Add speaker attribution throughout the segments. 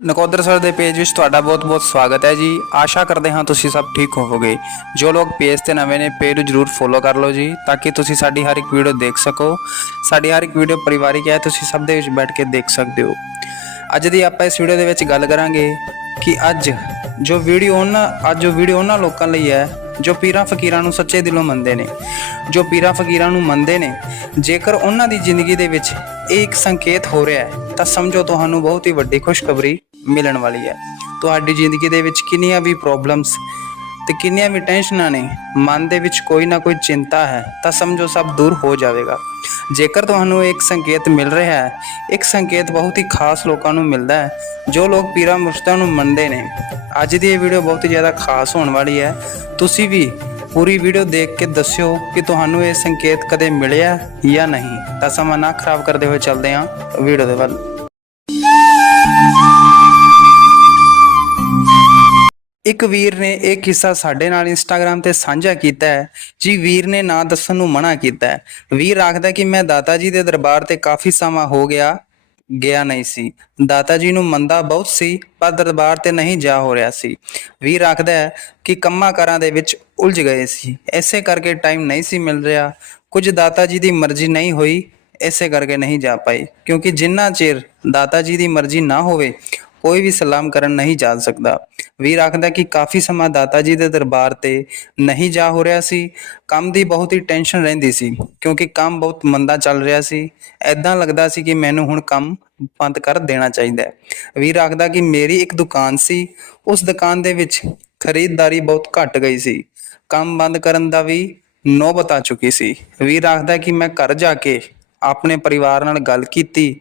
Speaker 1: Nakodar sir ਦੇ page ਵਿੱਚ ਤੁਹਾਡਾ ਬਹੁਤ-ਬਹੁਤ ਸਵਾਗਤ ਹੈ ਜੀ। ਆਸ਼ਾ ਕਰਦੇ ਹਾਂ ਤੁਸੀਂ ਸਭ ਠੀਕ ਹੋਵੋਗੇ। ਜੋ ਲੋਕ ਪੇਜ ਤੇ ਨਵੇਂ ਨੇ ਪੇਜ ਨੂੰ ਜਰੂਰ ਫੋਲੋ ਕਰ ਲਓ ਜੀ, ਤਾਂ ਕਿ ਤੁਸੀਂ ਸਾਡੀ ਹਰ ਇੱਕ ਵੀਡੀਓ ਦੇਖ ਸਕੋ। ਸਾਡੀ ਹਰ ਇੱਕ ਵੀਡੀਓ ਪਰਿਵਾਰਿਕ ਹੈ, ਤੁਸੀਂ ਸਭ ਦੇ ਵਿੱਚ ਬੈਠ ਕੇ ਦੇਖ ਸਕਦੇ ਹੋ। ਅੱਜ ਦੀ ਆਪਾਂ ਇਸ ਵੀਡੀਓ ਦੇ ਵਿੱਚ ਗੱਲ ਕਰਾਂਗੇ ਕਿ ਅੱਜ ਜੋ ਵੀਡੀਓ ਉਹਨਾਂ, ਅੱਜ ਜੋ ਵੀਡੀਓ ਉਹਨਾਂ ਲੋਕਾਂ ਲਈ ਹੈ, ਜੋ ਪੀਰਾਂ ਫਕੀਰਾਂ ਨੂੰ ਸੱਚੇ ਦਿਲੋਂ ਮੰਨਦੇ ਨੇ, ਜੋ ਪੀਰਾਂ ਫਕੀਰਾਂ ਨੂੰ ਮੰਨਦੇ ਨੇ, ਜੇਕਰ ਉਹਨਾਂ ਦੀ ਜ਼ਿੰਦਗੀ ਦੇ ਵਿੱਚ ਇਹ ਇੱਕ ਸੰਕੇਤ ਹੋ ਰਿਹਾ ਹੈ, ਤਾਂ ਸਮਝੋ ਤੁਹਾਨੂੰ ਬਹੁਤ ਹੀ ਵੱਡੀ ਖੁਸ਼ਖਬਰੀ ਮਿਲਣ ਵਾਲੀ ਹੈ। ਤੁਹਾਡੀ ਜ਼ਿੰਦਗੀ ਦੇ ਵਿੱਚ ਕਿੰਨੀਆਂ ਵੀ ਪ੍ਰੋਬਲਮਸ ਤੇ ਕਿੰਨੀਆਂ ਵੀ ਟੈਨਸ਼ਨਾਂ ਨੇ, ਮਨ ਦੇ ਵਿੱਚ ਕੋਈ ਨਾ ਕੋਈ ਚਿੰਤਾ ਹੈ, ਤਾਂ ਸਮਝੋ ਸਭ ਦੂਰ ਹੋ ਜਾਵੇਗਾ। ਜੇਕਰ ਤੁਹਾਨੂੰ ਇੱਕ ਸੰਕੇਤ ਮਿਲ ਰਿਹਾ ਹੈ, ਇੱਕ ਸੰਕੇਤ ਬਹੁਤ ਹੀ ਖਾਸ ਲੋਕਾਂ ਨੂੰ ਮਿਲਦਾ ਹੈ, ਜੋ ਲੋਕ ਪੀਰਾਂ ਮੁਰਸ਼ਿਦਾਂ ਨੂੰ ਮੰਨਦੇ ਨੇ। ਅੱਜ ਦੀ ਇਹ ਵੀਡੀਓ ਬਹੁਤ ਹੀ ਜ਼ਿਆਦਾ ਖਾਸ ਹੋਣ ਵਾਲੀ ਹੈ। ਤੁਸੀਂ ਵੀ ਪੂਰੀ ਵੀਡੀਓ ਦੇਖ ਕੇ ਦੱਸਿਓ ਕਿ ਤੁਹਾਨੂੰ ਇਹ ਸੰਕੇਤ ਕਦੇ ਮਿਲਿਆ ਜਾਂ ਨਹੀਂ। ਤਾਂ ਸਮਾਂ ਨਾ ਖਰਾਬ ਕਰਦੇ ਹੋਏ ਚੱਲਦੇ ਹਾਂ ਵੀਡੀਓ ਦੇ ਵੱਲ। ਇੱਕ ਵੀਰ ਨੇ ਇਹ ਕਿੱਸਾ ਸਾਡੇ ਨਾਲ ਇੰਸਟਾਗ੍ਰam ਤੇ ਸਾਂਝਾ ਕੀਤਾ ਹੈ, ਜੀ ਵੀਰ ਨੇ ਨਾ ਦੱਸਣ ਨੂੰ ਮਨਾ ਕੀਤਾ ਹੈ। ਵੀਰ ਆਖਦਾ ਕਿ ਮੈਂ ਦਾਤਾ ਜੀ ਦੇ ਦਰਬਾਰ ਤੇ ਕਾਫੀ ਸਮਾਂ ਹੋ ਗਿਆ ਗਿਆ ਨਹੀਂ ਸੀ। ਦਾਤਾ ਜੀ ਨੂੰ ਮੰਦਾ ਬਹੁਤ ਸੀ, ਪਰ ਦਰਬਾਰ ਤੇ ਨਹੀਂ ਜਾ ਹੋ ਰਿਹਾ ਸੀ। ਵੀਰ ਆਖਦਾ ਹੈ ਕਿ ਕੰਮਾਂ ਕਾਰਾਂ ਦੇ ਵਿੱਚ ਉਲਝ ਗਏ ਸੀ। ਐਸੇ ਕਰਕੇ ਟਾਈਮ ਨਹੀਂ ਸੀ ਮਿਲ ਰਿਹਾ। ਕੁਝ ਦਾਤਾ ਜੀ ਦੀ ਮਰਜ਼ੀ ਨਹੀਂ ਹੋਈ ਐਸੇ ਕਰਕੇ ਨਹੀਂ ਜਾ ਪਾਈ ਕਿਉਂਕਿ ਜਿੰਨਾ ਚਿਰ ਦਾਤਾ ਜੀ ਦੀ ਮਰਜ਼ੀ ਨਾ ਹੋਵੇ ਕੋਈ ਵੀ ਸਲਾਮ ਕਰਨ ਨਹੀਂ ਜਾ ਸਕਦਾ। ਵੀਰ ਆਖਦਾ ਕਿ ਕਾਫੀ ਸਮਾਂ ਦਾਤਾ ਜੀ ਦੇ ਦਰਬਾਰ ਤੇ ਨਹੀਂ ਜਾ ਹੋ ਰਿਹਾ ਸੀ। ਕੰਮ ਦੀ ਬਹੁਤ ਹੀ ਟੈਨਸ਼ਨ ਰਹਿੰਦੀ ਸੀ, ਕਿਉਂਕਿ ਕੰਮ ਬਹੁਤ ਮੰਦਾ ਚੱਲ ਰਿਹਾ ਸੀ। ਐਦਾਂ ਲੱਗਦਾ ਸੀ ਕਿ ਮੈਨੂੰ ਹੁਣ ਕੰਮ ਬੰਦ ਕਰ ਦੇਣਾ ਚਾਹੀਦਾ ਹੈ। ਵੀਰ ਆਖਦਾ ਕਿ ਮੇਰੀ ਇੱਕ ਦੁਕਾਨ ਸੀ, ਉਸ ਦੁਕਾਨ ਦੇ ਵਿੱਚ ਖਰੀਦਦਾਰੀ ਬਹੁਤ ਘਟ ਗਈ ਸੀ। ਕੰਮ ਬੰਦ ਕਰਨ ਦਾ ਵੀ ਨੌਬਤ ਆ ਚੁੱਕੀ ਸੀ। ਵੀਰ ਆਖਦਾ ਕਿ ਮੈਂ ਘਰ ਜਾ ਕੇ ਆਪਣੇ ਪਰਿਵਾਰ ਨਾਲ ਗੱਲ ਕੀਤੀ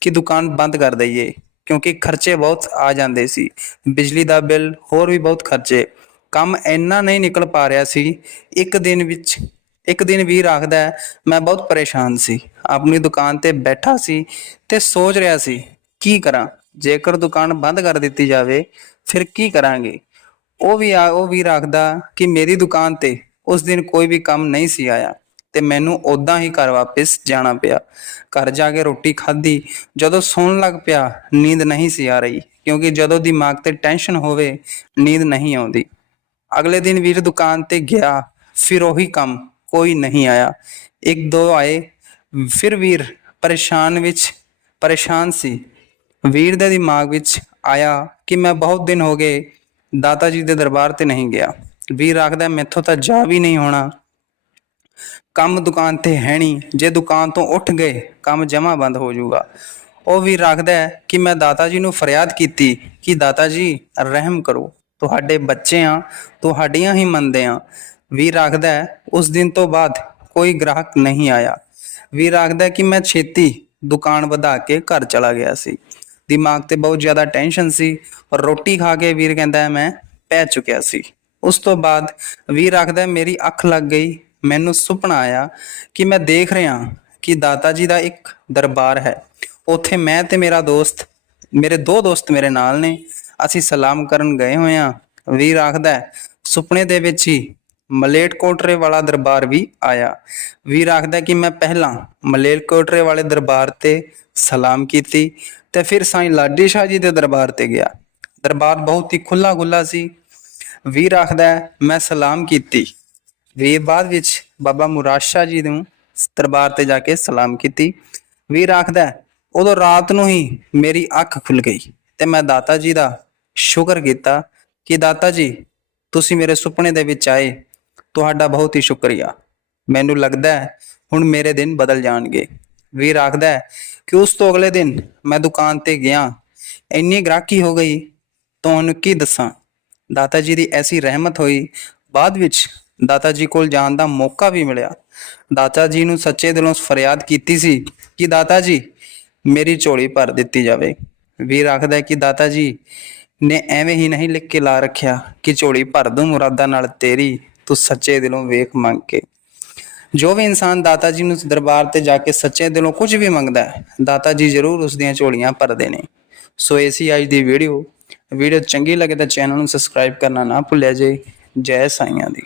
Speaker 1: ਕਿ ਦੁਕਾਨ ਬੰਦ ਕਰ ਦਈਏ। ਕਿਉਂਕਿ ਖਰਚੇ ਬਹੁਤ ਆ ਜਾਂਦੇ ਸੀ। ਬਿਜਲੀ ਦਾ ਬਿੱਲ, ਹੋਰ ਵੀ ਬਹੁਤ ਖਰਚੇ। ਕੰਮ ਇੰਨਾ ਨਹੀਂ ਨਿਕਲ ਪਾ ਰਿਹਾ ਸੀ। ਇੱਕ ਦਿਨ ਵਿੱਚ, ਇੱਕ ਦਿਨ ਵੀ ਰੱਖਦਾ ਮੈਂ ਬਹੁਤ ਪਰੇਸ਼ਾਨ ਸੀ। ਆਪਣੀ ਦੁਕਾਨ ਤੇ ਬੈਠਾ ਸੀ ਤੇ ਸੋਚ ਰਿਹਾ ਸੀ, ਕੀ ਕਰਾਂ? ਜੇਕਰ ਦੁਕਾਨ ਬੰਦ ਕਰ ਦਿੱਤੀ ਜਾਵੇ, ਫਿਰ ਕੀ ਕਰਾਂਗੇ? ਉਹ ਵੀ ਆ, ਉਹ ਵੀ ਰੱਖਦਾ ਕਿ ਮੇਰੀ ਦੁਕਾਨ ਤੇ ਉਸ ਦਿਨ ਕੋਈ ਵੀ ਕੰਮ ਨਹੀਂ ਸੀ ਆਇਆ। ਤੇ ਮੈਨੂੰ ਉਦਾਂ ਹੀ ਘਰ ਵਾਪਸ ਜਾਣਾ ਪਿਆ। ਘਰ ਜਾ ਕੇ ਰੋਟੀ ਖਾਧੀ। ਜਦੋਂ ਸੌਣ ਲੱਗ ਪਿਆ, ਨੀਂਦ ਨਹੀਂ ਸੀ ਆ ਰਹੀ, ਕਿਉਂਕਿ ਜਦੋਂ ਦਿਮਾਗ ਤੇ ਟੈਨਸ਼ਨ ਹੋਵੇ, ਨੀਂਦ ਨਹੀਂ ਆਉਂਦੀ। ਅਗਲੇ ਦਿਨ ਵੀਰ ਦੁਕਾਨ ਤੇ ਗਿਆ, ਫਿਰ ਉਹੀ ਕੰਮ, ਕੋਈ ਨਹੀਂ ਆਇਆ। ਇੱਕ ਦੋ ਆਏ, ਫਿਰ ਵੀਰ ਪਰੇਸ਼ਾਨ ਵਿੱਚ, ਪਰੇਸ਼ਾਨ ਸੀ। ਵੀਰ ਦੇ ਦਿਮਾਗ ਵਿੱਚ ਆਇਆ ਕਿ ਮੈਂ ਬਹੁਤ ਦਿਨ ਹੋ ਗਏ ਦਾਤਾ ਜੀ ਦੇ ਦਰਬਾਰ ਤੇ ਨਹੀਂ ਗਿਆ। ਵੀਰ ਆਖਦਾ, ਮੈਥੋਂ ਤਾਂ ਜਾ ਵੀ ਨਹੀਂ ਹੋਣਾ। ਕੰਮ ਦੁਕਾਨ ਤੇ ਹੈ ਨਹੀਂ। ਜੇ ਦੁਕਾਨ ਤੋਂ ਉੱਠ ਗਏ, ਕੰਮ ਜਮਾ ਬੰਦ ਹੋ ਜਾਊਗਾ। ਉਹ ਵੀ ਰੱਖਦਾ ਹੈ ਕਿ ਮੈਂ ਦਾਤਾ ਜੀ ਨੂੰ ਫਰਿਆਦ ਕੀਤੀ ਕਿ ਦਾਤਾ ਜੀ, ਰਹਿਮ ਕਰੋ। ਤੁਹਾਡੇ ਬੱਚੇ ਆ, ਤੁਹਾਡੀਆਂ ਹੀ ਮੰਨਦੇ ਆ। ਵੀ ਰੱਖਦਾ ਹੈ, ਉਸ ਦਿਨ ਤੋਂ ਬਾਅਦ ਕੋਈ ਗ੍ਰਾਹਕ ਨਹੀਂ ਆਇਆ। ਵੀ ਰੱਖਦਾ ਕਿ ਮੈਂ ਛੇਤੀ ਦੁਕਾਨ ਵਧਾ ਕੇ ਘਰ ਚਲਾ ਗਿਆ ਸੀ। ਦਿਮਾਗ ਤੇ ਬਹੁਤ ਜ਼ਿਆਦਾ ਟੈਨਸ਼ਨ ਸੀ। ਔਰ ਰੋਟੀ ਖਾ ਕੇ ਵੀਰ ਕਹਿੰਦਾ ਮੈਂ ਪੈ ਚੁੱਕਿਆ ਸੀ। ਉਸ ਤੋਂ ਬਾਅਦ ਵੀਰ ਆਖਦਾ ਮੇਰੀ ਅੱਖ ਲੱਗ ਗਈ। ਮੈਨੂੰ ਸੁਪਨਾ ਆਇਆ ਕਿ ਮੈਂ ਦੇਖ ਰਿਹਾ ਕਿ ਦਾਤਾ ਜੀ ਦਾ ਇੱਕ ਦਰਬਾਰ ਹੈ। ਉੱਥੇ ਮੈਂ ਤੇ ਮੇਰਾ ਦੋਸਤ, ਮੇਰੇ ਦੋ ਦੋਸਤ ਮੇਰੇ ਨਾਲ ਨੇ। ਅਸੀਂ ਸਲਾਮ ਕਰਨ ਗਏ ਹੋਏ ਹਾਂ। ਵੀਰ ਆਖਦਾ ਸੁਪਨੇ ਦੇ ਵਿੱਚ ਹੀ ਮਲੇਟਕੋਟਰੇ ਵਾਲਾ ਦਰਬਾਰ ਵੀ ਆਇਆ। ਵੀਰ ਆਖਦਾ ਕਿ ਮੈਂ ਪਹਿਲਾਂ ਮਲੇਟਕੋਟਰੇ ਵਾਲੇ ਦਰਬਾਰ ਤੇ ਸਲਾਮ ਕੀਤੀ ਤੇ ਫਿਰ ਸਾਈਂ ਲਾਡੀ ਸ਼ਾਹ ਜੀ ਦੇ ਦਰਬਾਰ ਤੇ ਗਿਆ। ਦਰਬਾਰ ਬਹੁਤ ਹੀ ਖੁੱਲਾ ਖੁੱਲਾ ਸੀ। ਵੀਰ ਆਖਦਾ ਮੈਂ ਸਲਾਮ ਕੀਤੀ। ਵੀਰ ਬਾਅਦ ਵਿੱਚ ਬਾਬਾ ਮੁਰਾਦ ਜੀ ਨੂੰ ਦਰਬਾਰ ਤੇ ਜਾ ਕੇ ਸਲਾਮ ਕੀਤੀ। ਵੀਰ ਆਖਦਾ ਉਦੋਂ ਰਾਤ ਨੂੰ ਹੀ ਮੇਰੀ ਅੱਖ ਖੁੱਲ ਗਈ ਤੇ ਮੈਂ ਦਾਤਾ ਜੀ ਦਾ ਸ਼ੁਕਰ ਕੀਤਾ ਕਿ ਦਾਤਾ ਜੀ, ਤੁਸੀਂ ਮੇਰੇ ਸੁਪਨੇ ਦੇ ਵਿੱਚ ਆਏ। ਤੁਹਾਡਾ ਬਹੁਤ ਹੀ ਸ਼ੁਕਰੀਆ। ਮੈਨੂੰ ਲੱਗਦਾ ਹੈ ਹੁਣ ਮੇਰੇ ਦਿਨ ਬਦਲ ਜਾਣਗੇ। ਵੀਰ ਆਖਦਾ ਹੈ, ਕਿ ਉਸ ਤੋਂ ਅਗਲੇ ਦਿਨ ਮੈਂ ਦੁਕਾਨ ਤੇ ਗਿਆ। ਇੰਨੀ ਗ੍ਰਾਹਕੀ ਹੋ ਗਈ, ਤੁਹਾਨੂੰ ਕੀ ਦੱਸਾਂ? ਦਾਤਾ ਜੀ ਦੀ ਐਸੀ ਰਹਿਮਤ ਹੋਈ। ਬਾਅਦ ਵਿੱਚ ਦਾਤਾ ਜੀ ਕੋਲ ਜਾਣ ਦਾ ਮੌਕਾ ਵੀ ਮਿਲਿਆ। ਦਾਤਾ ਜੀ ਨੂੰ ਸੱਚੇ ਦਿਲੋਂ ਫਰਿਆਦ ਕੀਤੀ ਸੀ ਕਿ ਦਾਤਾ ਜੀ, ਮੇਰੀ ਝੋਲੀ ਭਰ ਦਿੱਤੀ ਜਾਵੇ। ਵੀਰ ਆਖਦਾ ਹੈ ਕਿ ਦਾਤਾ ਜੀ, ਨੇ ਐਵੇਂ ਹੀ ਨਹੀਂ ਲਿਖ ਕੇ ਲਾ ਰੱਖਿਆ ਕਿ ਝੋਲੀ ਭਰ ਦੂੰ, ਮੁਰਾਦਾਂ ਨਾਲ ਤੇਰੀ ਤੂੰ ਸੱਚੇ ਦਿਲੋਂ ਵੇਖ ਮੰਗ ਕੇ। ਜੋ ਵੀ ਇਨਸਾਨ ਦਾਤਾ ਜੀ ਨੂੰ ਦਰਬਾਰ ਤੇ ਜਾ ਕੇ ਸੱਚੇ ਦਿਲੋਂ ਕੁਝ ਵੀ ਮੰਗਦਾ ਹੈ, ਦਾਤਾ ਜੀ ਜ਼ਰੂਰ ਉਸ ਦੀਆਂ ਝੋਲੀਆਂ ਭਰਦੇ ਨੇ। ਸੋ ਇਹ ਸੀ ਅੱਜ ਦੀ ਵੀਡੀਓ। ਵੀਡੀਓ ਚੰਗੀ ਲੱਗੇ ਤਾਂ ਚੈਨਲ ਨੂੰ ਸਬਸਕ੍ਰਾਈਬ ਕਰਨਾ ਨਾ ਭੁੱਲਿਆ ਜੇ ਜੈ ਸਾਈਆਂ ਦੀ।